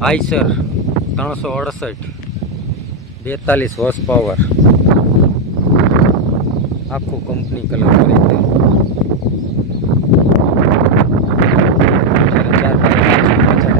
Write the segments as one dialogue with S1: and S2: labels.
S1: Eicher ત્રણસો અડસઠ. બેતાલીસ હોર્સ પાવર આખું કંપની કલર કરી છે ચાર ચાર પાંચ પાછળ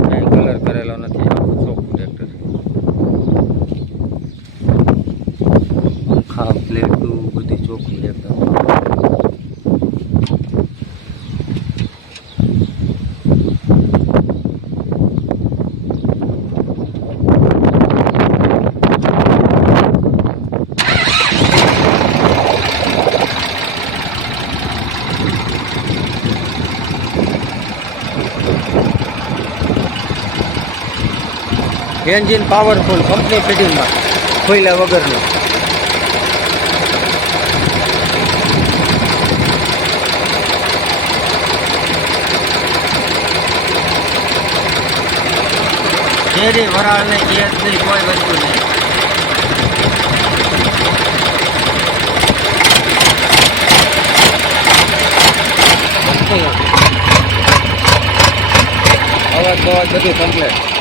S1: કાંઈ કલર કરેલો નથી આખું ચોખ્ખું ટ્રેક્ટર પંખા પ્લેટું બધી ચોખ્ખું એકદમ એન્જિન પાવરફુલ કંપની ફિટિંગમાં ખોઈલા વગરનું. શેરી વરાળ નહીં ગેસ નહીં કોઈ વસ્તુ નહીં. અવાજ બવાજ બધું કમ્પ્લેટ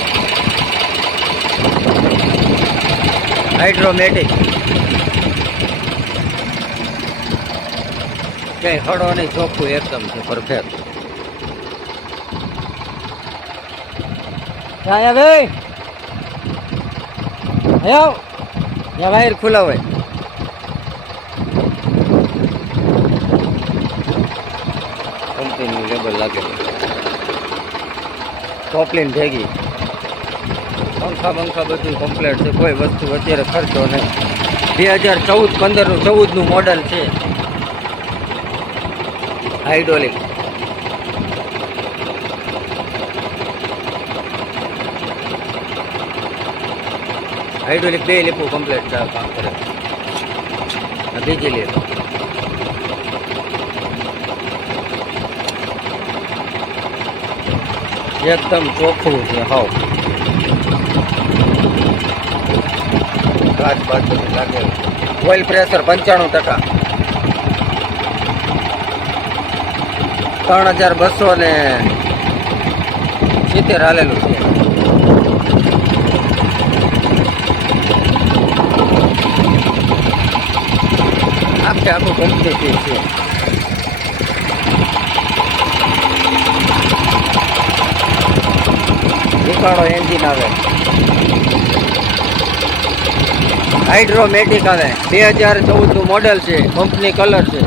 S1: હાઇડ્રોમેટિક ક્યાંય હળો નહીં, ચોખ્ખું એકદમ છે પરફેક્ટ ભાઈ આયો ત્યાં વાયર ખુલ્લા હોય. કંપનીનું લેબલ લાગે. પોપલીન ભેગી. પંખા પંખા બધું કમ્પ્લેટ છે. કોઈ વસ્તુ અત્યારે ખર્ચો નહીં. બે હજાર ચૌદ, પંદરનું ચૌદનું મોડલ છે. હાઇડ્રોલિક હાઇડ્રોલિક બે લીપું કમ્પ્લેટ કામ કરે. બીજી લીપ એકદમ ચોખ્ખું છે, હાવ. કાચ બાદ લાગેલું ઓઇલ પ્રેશર પંચાણું ટકા. ત્રણ હજાર બસો ને સિત્તેર હાલેલું છે. આખે આખું કંપની છે. ઉકાળો એન્જિન આવે. હાઇડ્રોમેટિક આવે. બે હજાર ચૌદનું મોડલ છે. કંપની કલર છે.